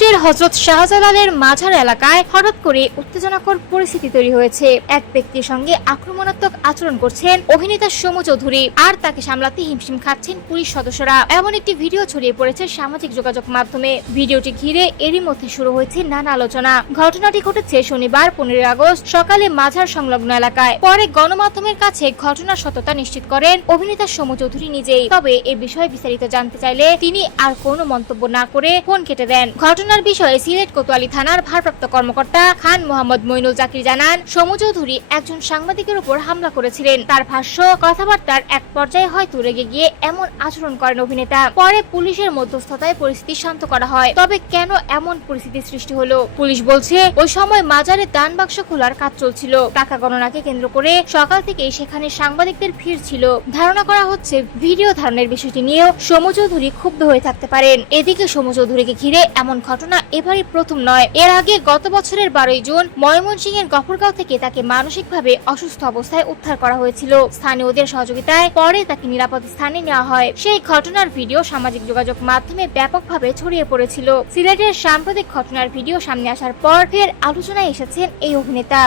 সিলেটের হযরত শাহজালালের মাঝার এলাকায় হঠাৎ করে উত্তেজনাকর পরিস্থিতি তৈরি হয়েছে। এক ব্যক্তির সঙ্গে আক্রমণাত্মক আচরণ করছেন অভিনেতা সমু চৌধুরী, আর তাকে সামলাতে হিমশিম খাচ্ছেন পুলিশ সদস্যরা। এমন একটি ভিডিও ছড়িয়ে পড়েছে সামাজিক যোগাযোগ মাধ্যমে। ভিডিওটি ঘিরে এরই মধ্যে শুরু হয়েছে নানা আলোচনা। ঘটনাটি ঘটেছে শনিবার 15 আগস্ট সকালে মাঝার সংলগ্ন এলাকায়। পরে গণমাধ্যমের কাছে ঘটনার সত্যতা নিশ্চিত করেন অভিনেতা সমু চৌধুরী নিজেই। তবে এ বিষয়ে বিস্তারিত জানতে চাইলে তিনি আর কোনো মন্তব্য না করে ফোন কেটে দেন। ঘটনার বিষয়ে সিলেট কোতোয়ালি থানার ভারপ্রাপ্ত কর্মকর্তা খান মোহাম্মদ মইনুল জাকির জানান, সমু চৌধুরী একজন সাংবাদিকের উপর হামলা করেছিলেন। তার ভাষ্য, কথাবার্তার এক পর্যায়ে হয়তো রেগে গিয়ে এমন আচরণ করেন অভিনেতা। পরে পুলিশের মধ্যস্থতায় পরিস্থিতি শান্ত করা হয়। তবে কেন এমন পরিস্থিতির সৃষ্টি হলো? পুলিশ বলছে, ওই সময় মাজারে দান বাক্স খোলার কাজ চলছিল। টাকা গণনাকে কেন্দ্র করে সকাল থেকেই সেখানে সাংবাদিকদের ভিড় ছিল। ধারণা করা হচ্ছে ভিডিও ধারণের বিষয়টি নিয়েও সমু চৌধুরী ক্ষুব্ধ হয়ে থাকতে পারেন। এদিকে সমু চৌধুরীকে ঘিরে এমন ঘটনা এবারই প্রথম নয়। এর আগে গত বছরের 12 জুন ময়মনসিংহের গফরগাঁও থেকে তাকে মানসিকভাবে অসুস্থ অবস্থায় উদ্ধার করা হয়েছিল। স্থানীয়দের সহযোগিতায় পরে তাকে নিরাপদ স্থানে নেওয়া হয়। সেই ঘটনার ভিডিও সামাজিক যোগাযোগ মাধ্যমে ব্যাপকভাবে ছড়িয়ে পড়েছিল। সিলেটের সাম্প্রতিক ঘটনার ভিডিও সামনে আসার পর ফের আলোচনায় এসেছেন এই অভিনেতা।